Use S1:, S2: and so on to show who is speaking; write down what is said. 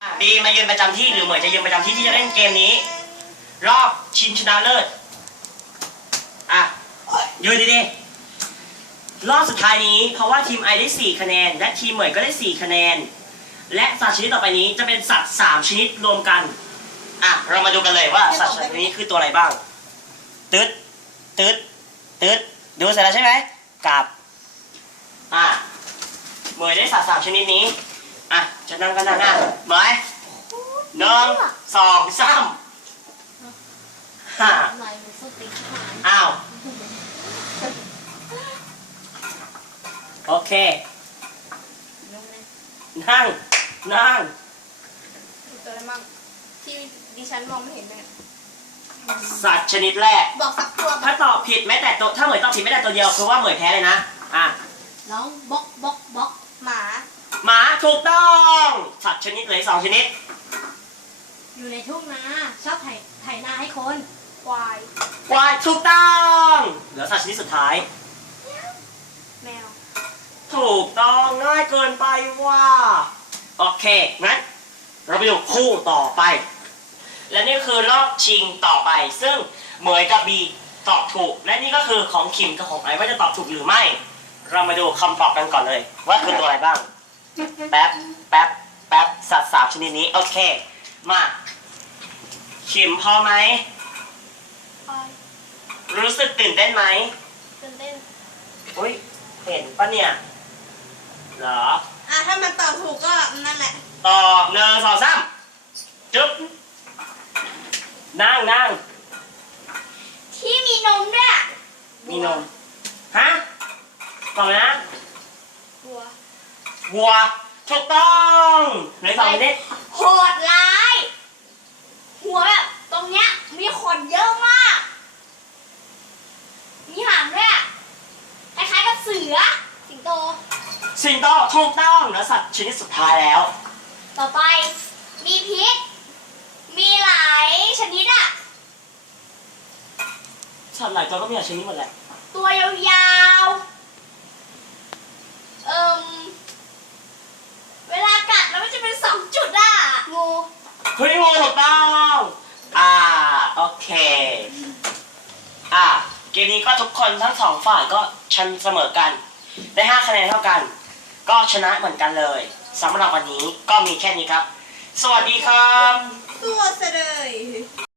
S1: บีมายืนประจำที่หรือเหมยจะยืนประจำที่ที่จะเล่นเกมนี้รอบชิงชนะเลิศอ่ะยืนดีๆรอบสุดท้ายนี้เพราะว่าทีมไอได้4คะแนนและทีมเหมยก็ได้4คะแนนและสัตว์ชนิดต่อไปนี้จะเป็นสัตว์3ชนิดรวมกันอ่ะเรามาดูกันเลยว่าสัตว์ชนิดนี้คือตัวอะไรบ้างตึ๊ดตึ๊ดตึ๊ดดูเสร็จแล้วใช่ไหมกลับเหมยได้สัตว์3ชนิดนี้อ่ะจะนั่งก็นั่งเหมย1 2 3อ้าวโอเคนั่ง
S2: ตัวอะไรมั่งที่ดิฉันมองไม่เห็นเลย
S1: สัตว์ชนิดแรก
S2: บอกสักตัว
S1: ถ้าตอบผิดแม้แต่ตัวถ้าเหมยตอบผิดไม่ได้ตัวเดียวคือว่าเหมยแพ้เลยนะ
S2: น้องบล็อกห
S1: มาถูกต้องสัตว์ชนิดเลย2ชนิด
S2: อยู่ในทุ่งนาชอบไถนาให้คนคว
S1: ายถูกต้องเหลือสัตว์ชนิดสุดท้าย
S2: แมว
S1: ถูกต้องง่ายเกินไปว่าโอเคงั้นเราไปดูคู่ต่อไปและนี่คือรอบชิงต่อไปซึ่งเหมยกับบีตอบถูกและนี่ก็คือของคิมกับของไอว่าจะตอบถูกหรือไม่เรามาดูคำตอบกันก่อนเลยว่าคือตัวอะไรบ้างแป๊บสัตว์3ชนิดนี้โอเคมาคิมพอไหมรู้สึกตื่นเต้นไหม
S2: ตื่นเต้น
S1: อุ้ยเห็นปะเนี่ยเหรอ
S2: ถ้ามันตอบถูกก็นั่นแหละ
S1: ตอบ1 2 3จุ๊บนั่ง
S2: ที่มีนมด้วย
S1: มีนมฮะตอบนะวัวถูกต้องเหลือ2ชนิด
S2: โหดร้ายหัวแบบตรงเนี้ยมีขนเยอะมากมีหางด้วยคล้ายๆกับเสือสิงโต
S1: ถูกต้องแล้วสัตว์ชนิดสุดท้ายแล้ว
S2: ต่อไปมีพิษมีหลายชนิด
S1: สัตว์หลายตัวก็มีหลายชนิดหมดแหละ
S2: ตัวยาวเวลากัดแล้วมันจะเป็น2 จุดงู
S1: งูถูกต้องโอเคเกมนี้ก็ทุกคนทั้ง2ฝ่ายก็ชนะเสมอกันได้5คะแนนเท่ากันก็ชนะเหมือนกันเลยสำหรับวันนี้ก็มีแค่นี้ครับสวัสดีครับ
S2: ตัวเสดย